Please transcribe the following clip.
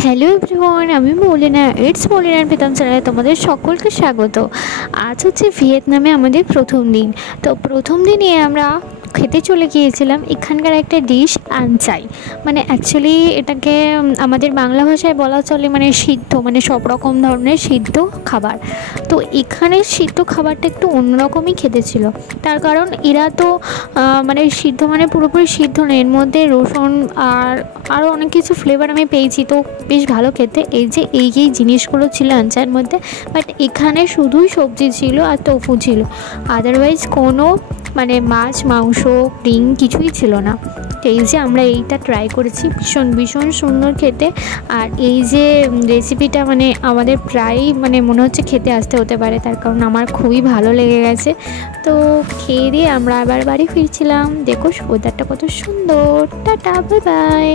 Hello everyone, আমি মৌলিনা। It's মৌলিনার Pritam চ্যানেলে তোমাদের সকলকে স্বাগত। আজ হচ্ছে ভিয়েতনামে আমাদের প্রথম দিন। তো প্রথম দিনে আমরা খেতে চলে গিয়েছিলাম এখানকার একটা ডিশ আনচাই। মানে অ্যাকচুয়ালি এটাকে আমাদের বাংলা ভাষায় বলা চলে মানে সিদ্ধ, মানে সব রকম ধরনের সিদ্ধ খাবার। তো এখানে সিদ্ধ খাবারটা একটু অন্যরকমই খেতে ছিল। তার কারণ এরা তো মানে সিদ্ধ মানে পুরোপুরি সিদ্ধ নেই, এর মধ্যে রসুন আর আরও অনেক কিছু ফ্লেভার আমি পেয়েছি, তো বেশ ভালো খেতে। এই জিনিসগুলো ছিল আনচার মধ্যে, বাট এখানে শুধুই সবজি ছিল আর টোফু ছিল, আদারওয়াইজ কোনো মানে মাছ মাংস ডিম কিছুই ছিল না। তো এই যে আমরা এইটা ট্রাই করেছি, ভীষণ ভীষণ সুন্দর খেতে। আর এই যে রেসিপিটা মানে আমাদের প্রায়ই মানে মনে হচ্ছে খেতে আসতে হতে পারে, তার কারণ আমার খুবই ভালো লেগে গেছে। তো খেয়ে দিয়ে আমরা আবার বাড়ি ফিরছিলাম। দেখো ওয়েদারটা কত সুন্দর। Tata, bye bye.